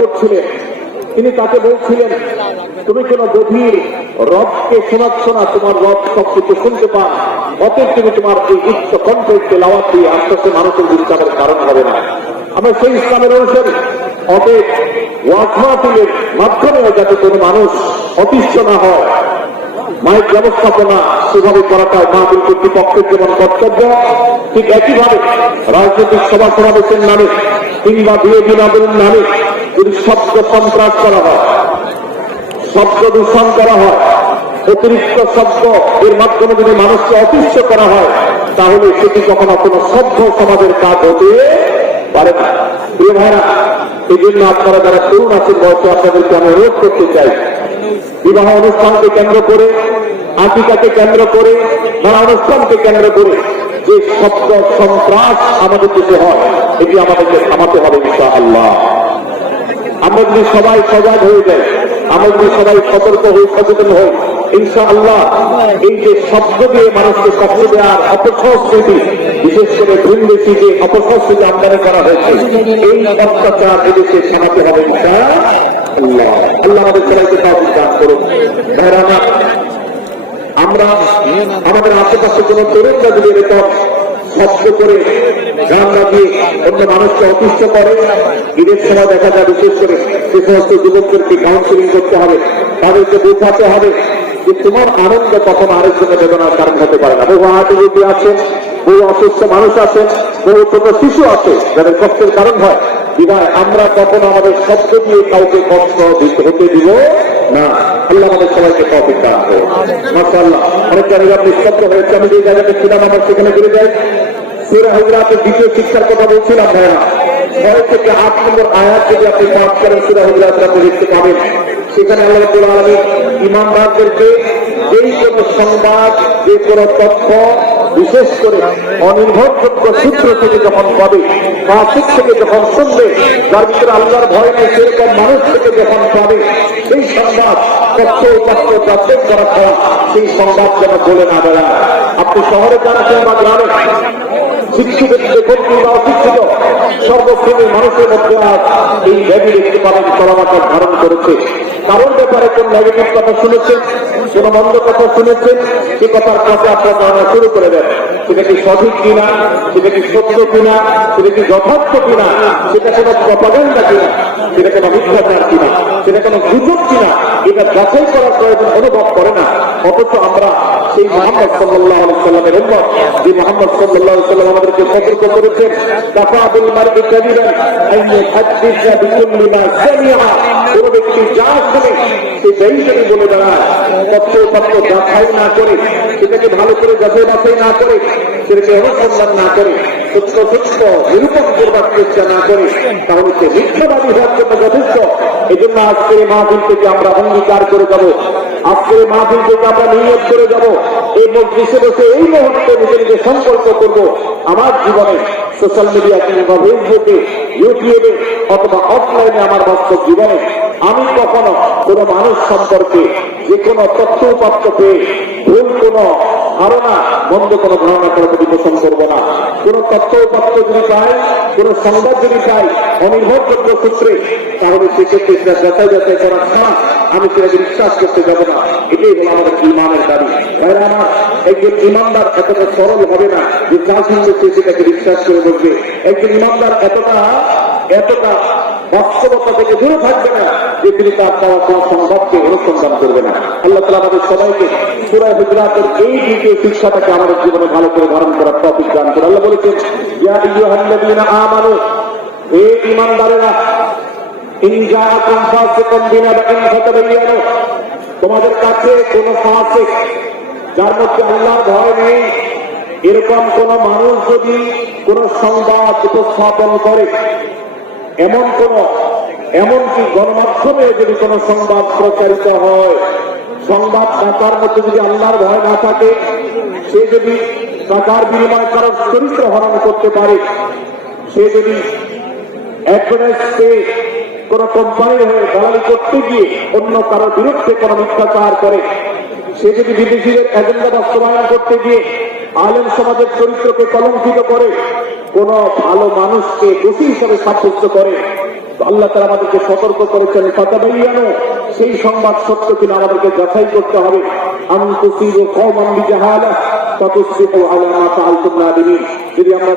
করছিলেন, তিনি তাকে বলছিলেন, তুমি কোন গভীর রবকে শোনাচ্ছ না, তোমার রব সবকিছু শুনতে পান, অতএব তুমি তোমার এই উচ্চ কণ্ঠের তেলাওয়াত দিয়ে আস্তে আস্তে মানুষের ইসলামের কারণ হবে না। আমরা সেই ইসলামের অনুসারী, অতএব ওয়াজ মাহফিলের মাধ্যমেও যাতে কোনো মানুষ অতিষ্ঠ না হয়, মায়ের ব্যবস্থাপনা সেভাবে করাটা মাহফিল কর্তৃপক্ষের যেমন কর্তব্য, ঠিক একইভাবে রাজনৈতিক সভা সমাবেশের নামে কিংবা বিয়ে বিনোদনের নামে যদি শব্দ সন্ত্রাস করা হয়, শব্দ দূষণ করা হয়, অতিরিক্ত শব্দ এর মাধ্যমে যদি মানুষকে অতিষ্ঠ করা হয়, তাহলে সেটি কখনো কোনো সভ্য সমাজের কাজ হতে পারে না। প্রিয় ভাইরা, এই জন্য আপনারা যারা তরুণ আছেন বয়সে, আপনাদেরকে আমি অনুরোধ করতে চাই, বিবাহ অনুষ্ঠানকে কেন্দ্র করে, আকিকাকে কেন্দ্র করে, নানা অনুষ্ঠানকে কেন্দ্র করে যে শব্দ সন্ত্রাস আমাদের দেশে হয়, এটি আমাদেরকে থামাতে হবে ইনশাআল্লাহ। আমরা যদি সবাই সজাগ হয়ে যাই, আমরা যদি সবাই সতর্ক হই, সচেতন হই, ইনশাআল্লাহ এই যে শব্দ দিয়ে মানুষকে কষ্ট দেওয়ার অপসংস্কৃতি, বিশেষ করে ভিনদেশি যে অপসংস্কৃতি আমদানি করা হয়েছে, এই অত্যাচার এদেশে থামাতে হবে ইনশাআল্লাহ। আল্লাহ আমাদের সবাইকে তৌফিক দান করুন। ভাইরা, আমরা আমাদের আশেপাশে কোন তরুণরা যদি এরকম শব্দ করে গান বাজিয়ে অন্য মানুষকে অতিষ্ঠ করে, ঈদের সময় দেখা যায় বিশেষ করে সে সমস্ত যুবকদেরকে কাউন্সিলিং করতে হবে, তাদেরকে বোঝাতে হবে যে তোমার আনন্দ কখনো আরেকজনের বেদনার কারণ হতে পারে না। বহু আহতরোগী আছেন, বহু অসুস্থ মানুষ আছেন, বহু ছোট শিশু আছে যাদের কষ্টের কারণ হয়। বিধায় আমরা কখনো আমাদের শব্দ দিয়ে কাউকে কষ্ট হতে দিব না। আল্লাহ আমাদের সবাইকে তৌফিক দান করুন। মাশাআল্লাহ, অনেকটা নীরব নিস্তব্ধ হয়েছে। আমি যে জায়গাতে ছিলাম আমরা সেখানে ফিরে যাই। সূরা হুজুরাতের দ্বিতীয় শিক্ষার কথা বলছিলাম ভাইরা। 6 থেকে 8 নম্বর আয়াত যদি আপনি পাঠ করেন সূরা হুজুরাতে আপনি দেখতে পাবেন, সেখানে আল্লাহ রাব্বুল আলামিন ঈমানদারদেরকে যেই কোনো সংবাদ, যে কোনো তথ্য, বিশেষ করে অনির্ভরযোগ্য সূত্র থেকে যখন পাবে, ফাসিক থেকে যখন শুনবে, যার ভিতরে আল্লাহর ভয় নেই সেরকম মানুষ থেকে যখন পাবে, সেই সংবাদ তথ্য উপাত্য যাচাই করা ছাড়া সেই সংবাদ যেন বলে না বেড়ায়। আপনি শহরে যান কিংবা গ্রামে, শিক্ষিত দেখুন কিংবা অশিক্ষিত, সর্বশ্রেণীর মানুষের মধ্যে আজ এই ব্যাধি দেখতে পাবেন চলামাকার ধারণ করেছে। কারোর ব্যাপারে কোন নেগেটিভ কথা শুনেছেন, কোন মন্দ কথা শুনেছেন, সে কথার কাছে আপনার ধারণা শুরু করে দেন। সেটা কি সঠিক কিনা, সেটা কি সত্য কিনা, সেটা কি যথার্থ কিনা, সেটা কোনো প্রপাগান্ডা কিনা, সেটা কোনো মিথ্যাচার কিনা, সেটা কোনো গুজব কিনা, এটা যাচাই করার প্রয়োজন অনুভব করে না। অথচ আমরা সেই মুহাম্মদ সাল্লাল্লাহু আলাইহি সাল্লামের উম্মত, যে মুহাম্মদ সাল্লাল্লাহু আলাইহি সাল্লাম আমাদেরকে সতর্ক করেছেন, কাফা বিল মারই কাযিবান আন ইউহাদ্দিসা বিকুল্লি মা সামিআ, কোন ব্যক্তি যা শুনে সে যেই বলে দাঁড়ায়, তথ্য উপাত্ত যাচাই না করে, সেটাকে ভালো করে যাচাই বাছাই না করে, সেটাকে অনুসন্ধান না করে, সত্য সত্য নিরূপণ করবার চেষ্টা না করে, তাহলে সে মিথ্যাবাদী হওয়ার জন্য যথেষ্ট। এই জন্য আজকের মাহফিল থেকে আমরা অঙ্গীকার করে যাব, আজকের মাহফিল থেকে আমরা নিয়ত করে যাব, এই মজলিসে বসে এই মুহূর্তে নিজে নিজে সংকল্প করব, আমার জীবনে সোশ্যাল মিডিয়া কিংবা ফেসবুকে, ইউটিউবে অথবা অফলাইনে আমার বাস্তব জীবনে আমি কখনো কোনো মানুষ সম্পর্কে যে কোনো তথ্য উপাত্ত পেয়ে ভুল কোনো ধারণা, মন্দ কোনো ধারণা করে পোষণ করবো না। কোন তথ্য উপাত্ত যদি পাই, কোন সংবাদ যদি পাই অনির্ভরযোগ্য সূত্রে, তাহলে সেক্ষেত্রে সেটা যাচাই যাচাই করার ছাড়া আমি সেটাকে বিশ্বাস করতে যাব না। এটাই হলো আমাদের ঈমানের দাবি। ভাইরা আমার, একজন ঈমানদার এতটা সরল হবে না যে যা শুনবে সে সেটাকে বিশ্বাস করে বলবে। একজন ঈমানদার এতটা বাস্তবতা থেকে দূরে থাকবে না যে তিনি তার পাওয়া কোন সংবাদকে অনুসন্ধান করবে না। আল্লাহ তাআলা আমাদের সবাইকে সূরা হুজুরাতের এই দ্বিতীয় শিক্ষাটাকে আমাদের জীবনে ভালো করে ধারণ করার তৌফিক দান করুন। আল্লাহ বলেছেন, ইয়া আইয়ুহাল্লাযীনা আমানু, হে ঈমানদারেরা, ইন জাআকুম ফাসিকুন বিনাবাইন ফাতাবায়ানু, তোমাদের কাছে কোন ফাসিক, যার মধ্যে আল্লাহর ভয় নেই, এরকম কোন মানুষ যদি কোন সংবাদ উপস্থাপন করে, এমনকি গণমাধ্যমে যদি কোন সংবাদ প্রচারিত হয়, সংবাদদাতার মধ্যে যদি আল্লাহর ভয় না থাকে, সে যদি টাকার বিনিময়ে কারোর চরিত্র হরণ করতে পারে, সে যদি কোন কোম্পানির হয়ে দালালি করতে গিয়ে অন্য কারোর বিরুদ্ধে কোন মিথ্যাচার করে, সে যদি বিদেশিদের এজেন্ডা বাস্তবায়ন করতে গিয়ে আলেম সমাজের চরিত্রকে কলঙ্কিত করে, কোন ভালো মানুষকে দোষী হিসাবে সাব্যস্ত করে, তো আল্লাহ তাআলা আমাদেরকে সতর্ক করেছেন, ফাতাবায়ানু, সেই সংবাদ সত্য কিনা আমাদেরকে যাচাই করতে হবে। আন তুসিবু কওমান বিজাহালা ফাতুসবিহু আলা মা ফাআলতুম নাদিমিন। যদি আমরা